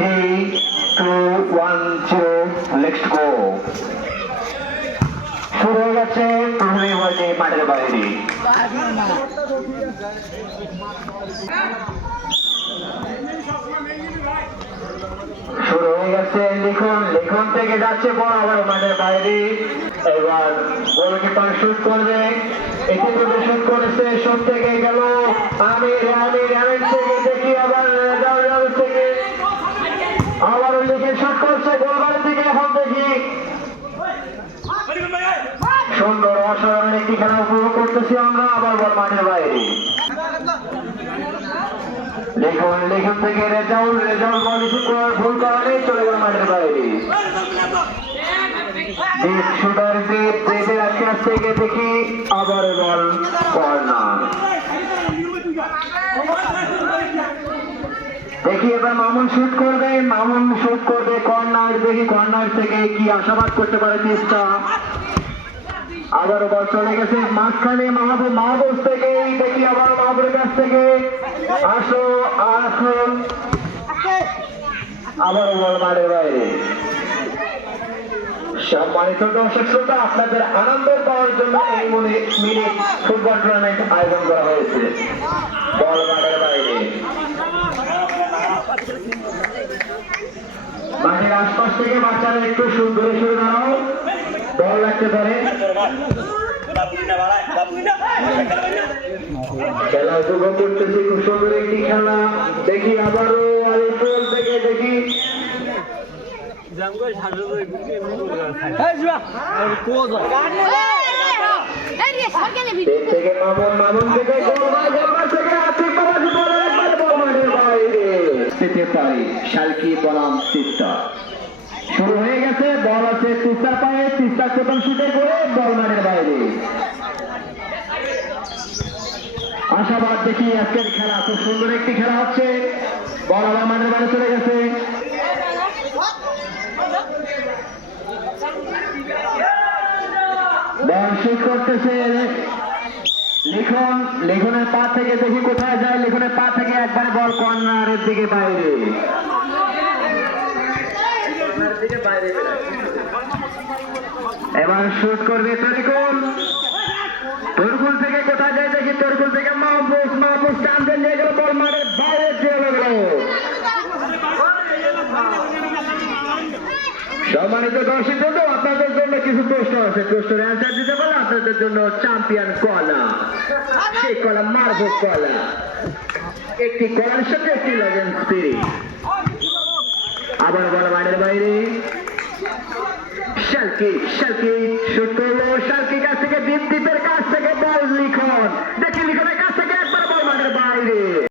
3, 2, 1, 0, let's go. শুরু হয়ে গেছে প্রথমে হয়েছে মাঠের বাইরে। শুরু হয়ে গেছে লিখন থেকে যাচ্ছে বল আবার মাঠের বাইরে। এবার গোলকিপার শুট করবে, ইতিমধ্যে শুট করেছে, শুট থেকে গেল আমির থেকে দেখি আবার থেকে আবারও লিখে শুট করছে গোলবারের দিকে। এখন দেখি সুন্দর অসাধারণ একটি খেলা উপভোগ করতেছি আমরা। আবার বল মাঠের বাইরে, লিখন থেকে রেজাউল বল ভুল করা নেই, চলে গেল মাঠের বাইরে। শুটার আজকে আসতে গিয়ে দেখি আবার বল কর্নার। দেখি এবার মামুন শুট করবে কর্নার। দেখি কর্নার থেকে কি আশাবাদ করতে পারে চেষ্টা। আবারও বল চলে গেছে মাঝখানে মাহবুব থেকে। দেখি আবার মাহবুবের কাছ থেকে আসো আবারও বল মাঠের বাইরে। সম্মানিত দর্শক শ্রোতা, আপনাদের আনন্দ পাওয়ার জন্য এই মিনিট ফুটবল টুর্নামেন্ট আয়োজন করা হয়েছে। বল মাঠের বাইরে, মাঠের আশপাশ থেকে বাচ্চারা একটু দূরে সরে দাঁড়াও, বল লাগতে পারে। খেলা উপভোগ করতেছি, খুব সুন্দর একটি খেলা। দেখি আবারও আলিপুর থেকে দেখি মামুন থেকে শালকি বনাম তিস্তা। শুরু হয়ে গেছে, বল আছে তিস্তার পায়ে, তিস্তার প্রথম শুটে করে বল মাঠের বাইরে। আশাবাদ দেখি আজকের খেলা খুব সুন্দর একটি খেলা হচ্ছে। বল আবার মাঠের বাইরে চলে গেছে। বল শুট করতেছে লিখনের পা থেকে, দেখি কোথায় যায়। লিখনের পা থেকে একবারে বল কর্নারের দিকে বাইরে। এবার শুট করবে তরকুল থেকে কোথায় যায় দেখি। তরকুল থেকে মাহবুব টানতে নিয়ে গেল, বল মাঠের বাইরে চলে গেল। সম্মানিত দর্শক বন্ধু, আপনাদের জন্য কিছু প্রশ্ন আছে, প্রশ্নের অ্যান্সার দিতে পারলে আপনাদের জন্য চ্যাম্পিয়ন কলা, সেই কলা মারভোগ কলা। একটি কলার সাথে একটি লেজেন্ড স্পিরিট। আবার বল মাঠের বাইরে, শালকি শুট করলো। শালকির কাছ থেকে দীপের কাছ থেকে বল লিখন। দেখি লিখনের